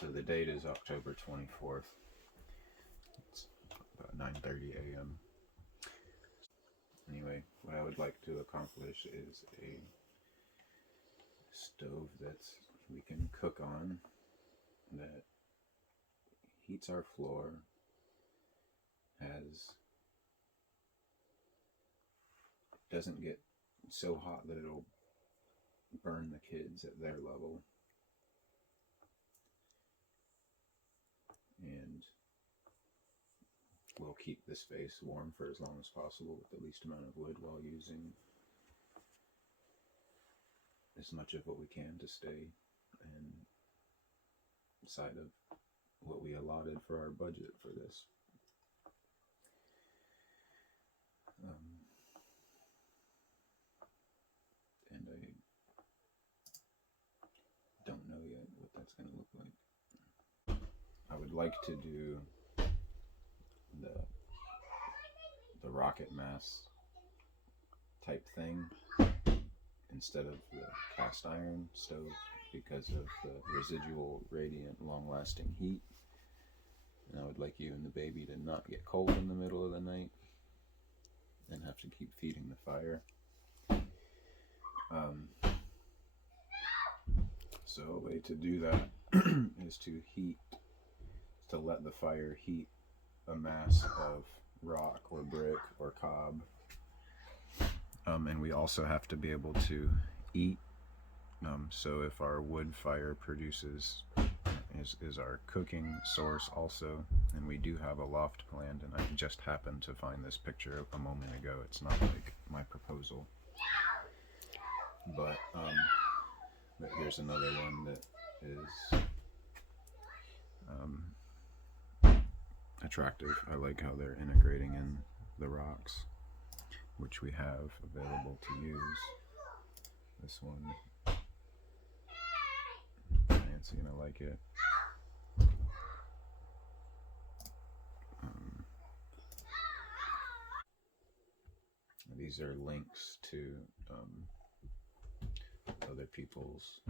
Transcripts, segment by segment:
So the date is October 24th. It's about 9:30 a.m. Anyway, what I would like to accomplish is a stove that we can cook on, that heats our floor, doesn't get so hot that it'll burn the kids at their level, and will keep the space warm for as long as possible with the least amount of wood, while using as much of what we can to stay inside of what we allotted for our budget for this. And I don't know yet what that's going to look like. I would like to do the Rocketmass type thing instead of the cast iron stove, because of the residual radiant long-lasting heat. And I would like you and the baby to not get cold in the middle of the night and have to keep feeding the fire. So a way to do that is to let the fire heat a mass of rock or brick or cob. And we also have to be able to eat. So if our wood fire produces is our cooking source also, and we do have a loft planned, and I just happened to find this picture a moment ago. It's not like my proposal, but here's another one that is attractive. I like how they're integrating in the rocks, which we have available to use. This one, Nancy gonna like it. These are links to other people's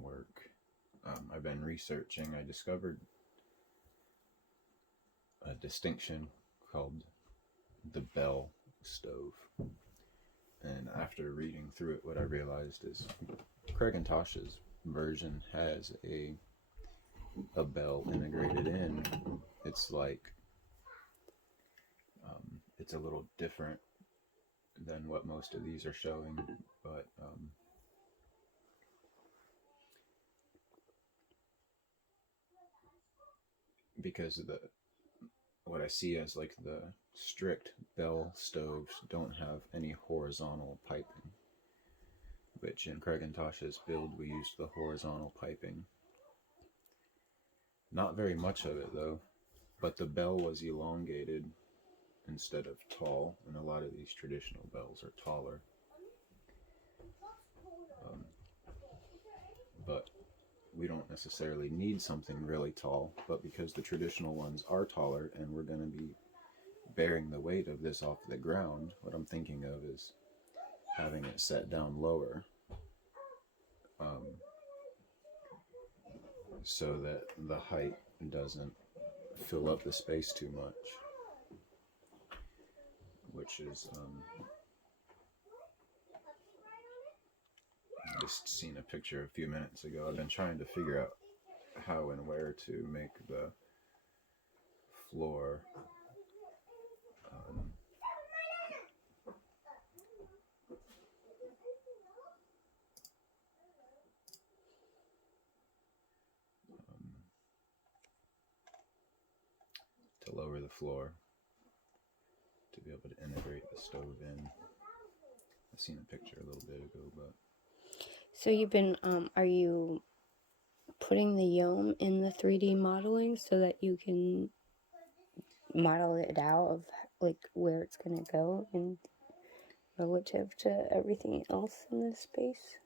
work. I've been researching. I discovered a distinction called the bell stove, and after reading through it, what I realized is Craig and Tasha's version has a bell integrated in. It's like it's a little different than what most of these are showing, but because of what I see as like the strict bell stoves don't have any horizontal piping, which in Craig and Tasha's build we used the horizontal piping. Not very much of it though, but the bell was elongated instead of tall, and a lot of these traditional bells are taller. But we don't necessarily need something really tall, but because the traditional ones are taller and we're going to be bearing the weight of this off the ground, what I'm thinking of is having it set down lower, so that the height doesn't fill up the space too much, which is just seen a picture a few minutes ago. I've been trying to figure out how and where to make the floor to lower the floor to be able to integrate the stove in. I've seen a picture a little bit ago, but so you've been are you putting the Yome in the 3D modeling so that you can model it out of like where it's going to go in relative to everything else in this space?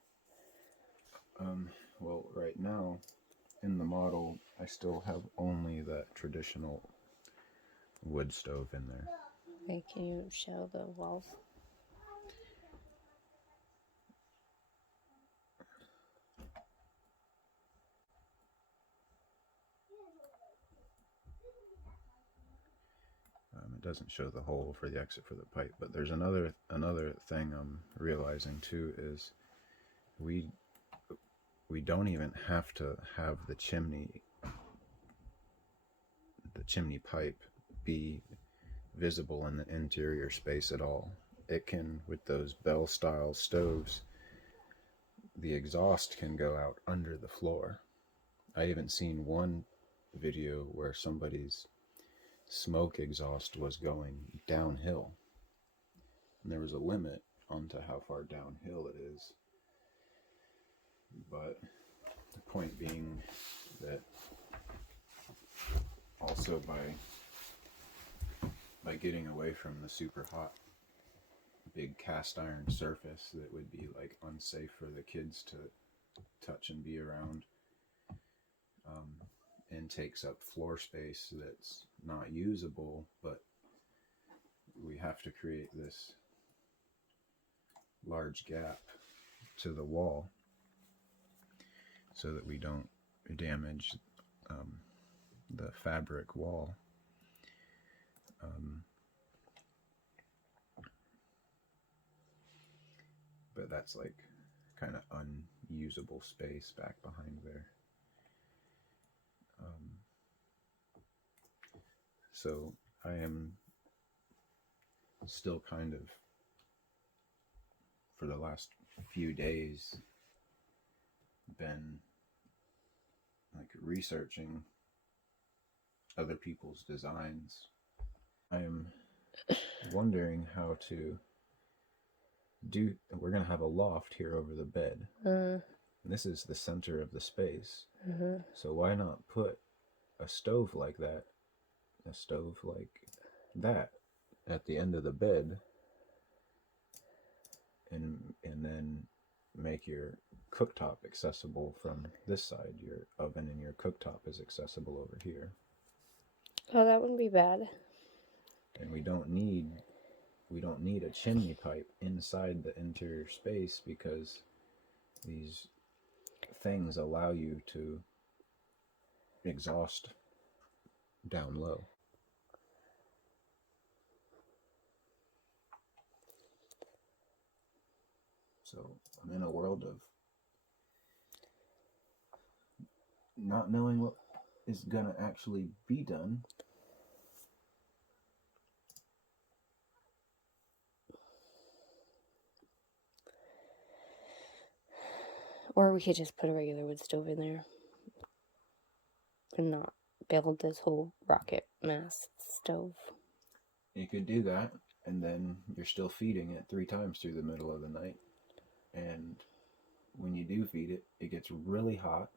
Well, right now in the model I still have only that traditional wood stove in there. Okay, can you show the walls? it doesn't show the hole for the exit for the pipe. But there's another thing I'm realizing too is we don't even have to have the chimney pipe be visible in the interior space at all. It can, with those bell style stoves, the exhaust can go out under the floor. I even seen one video where somebody's smoke exhaust was going downhill, and there was a limit onto how far downhill it is. But the point being that also by getting away from the super hot big cast iron surface that would be like unsafe for the kids to touch and be around, and takes up floor space that's not usable, but we have to create this large gap to the wall so that we don't damage the fabric wall. But that's like kind of unusable space back behind there. So I am still kind of, for the last few days, been like researching other people's designs. I am wondering how to do, we're going to have a loft here over the bed. This is the center of the space. So why not put a stove like that at the end of the bed, and then make your cooktop accessible from this side. Your oven and your cooktop is accessible over here. Oh, that wouldn't be bad. And we don't need a chimney pipe inside the interior space, because these things allow you to exhaust down low. So I'm in a world of not knowing what is gonna actually be done. Or we could just put a regular wood stove in there and not build this whole Rocketmass stove. You could do that, and then you're still feeding it 3 times through the middle of the night. And when you do feed it, it gets really hot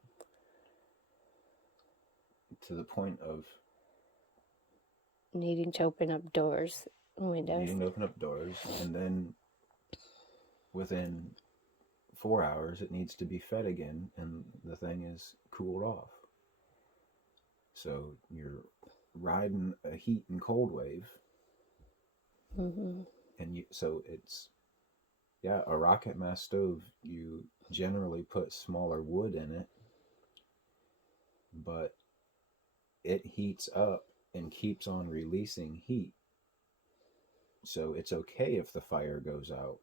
to the point of needing to open up doors and windows. And then within 4 hours, it needs to be fed again, and the thing is cooled off. So you're riding a heat and cold wave. And so it's, a Rocketmass stove, you generally put smaller wood in it, but it heats up and keeps on releasing heat. So it's okay if the fire goes out,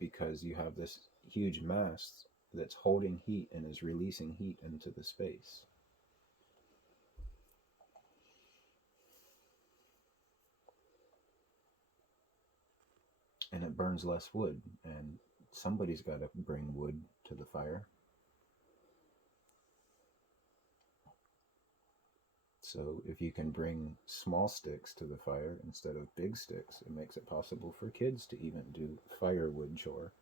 because you have this huge mass that's holding heat and is releasing heat into the space. And it burns less wood, and somebody's got to bring wood to the fire. So if you can bring small sticks to the fire instead of big sticks, it makes it possible for kids to even do firewood chore,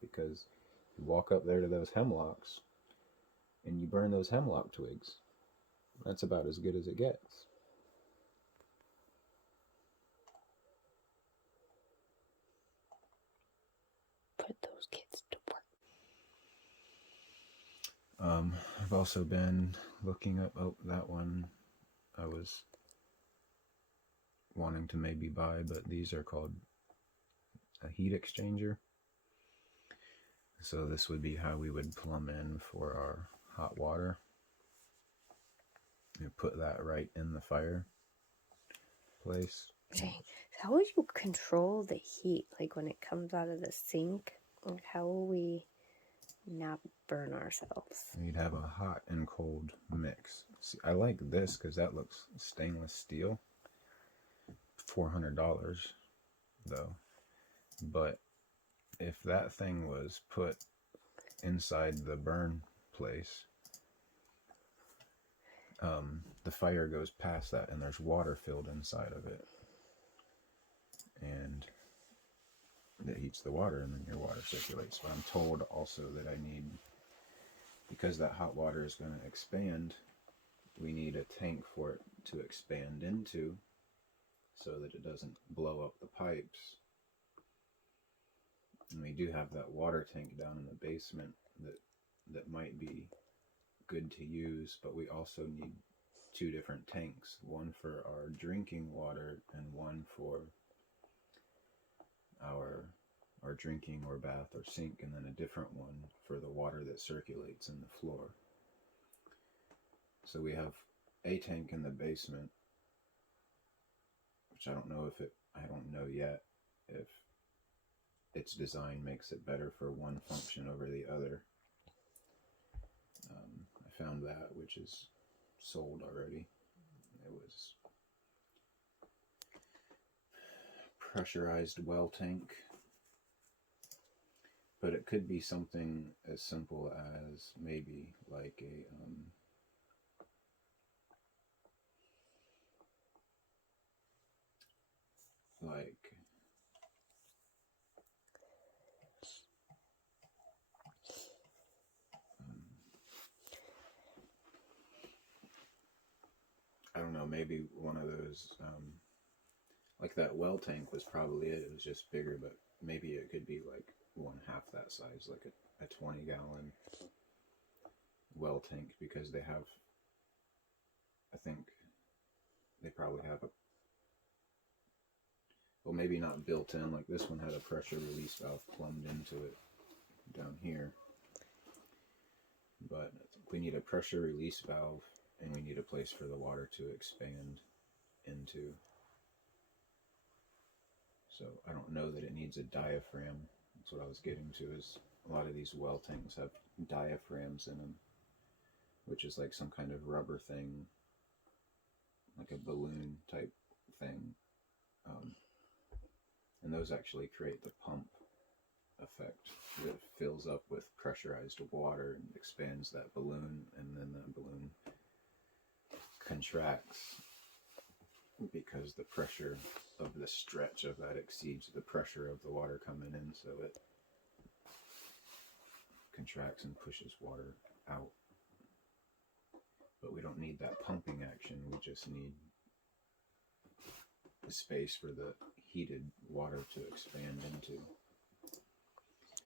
because you walk up there to those hemlocks and you burn those hemlock twigs. That's about as good as it gets. Put those kids to work. I've also been looking up, that one I was wanting to maybe buy, but these are called a heat exchanger. So this would be how we would plumb in for our hot water. You put that right in the fire place, Dang. How would you control the heat, like when it comes out of the sink? Like, how will we not burn ourselves? You'd have a hot and cold mix. See, I like this because that looks stainless steel. $400 though. But if that thing was put inside the burn place, the fire goes past that and there's water filled inside of it. And it heats the water and then your water circulates. But I'm told also that I need, because that hot water is going to expand, we need a tank for it to expand into so that it doesn't blow up the pipes. And we do have that water tank down in the basement that might be good to use, but we also need 2 different tanks, one for our drinking water and one for our drinking or bath or sink, and then a different one for the water that circulates in the floor. So we have a tank in the basement, which I don't know yet if its design makes it better for one function over the other. I found that, which is sold already. It was pressurized well tank, but it could be something as simple as maybe like a I don't know, maybe one of those like that well tank was probably it. It was just bigger, but maybe it could be like 1/2 that size, like a 20-gallon well tank, because they have, I think they probably have well, maybe not built in, like this one had a pressure release valve plumbed into it down here. But we need a pressure release valve and we need a place for the water to expand into. So I don't know that it needs a diaphragm. That's what I was getting to, is a lot of these well tanks have diaphragms in them, which is like some kind of rubber thing, like a balloon type thing. And those actually create the pump effect that fills up with pressurized water and expands that balloon, and then that balloon contracts because the pressure of the stretch of that exceeds the pressure of the water coming in, so it contracts and pushes water out. But we don't need that pumping action, we just need the space for the heated water to expand into.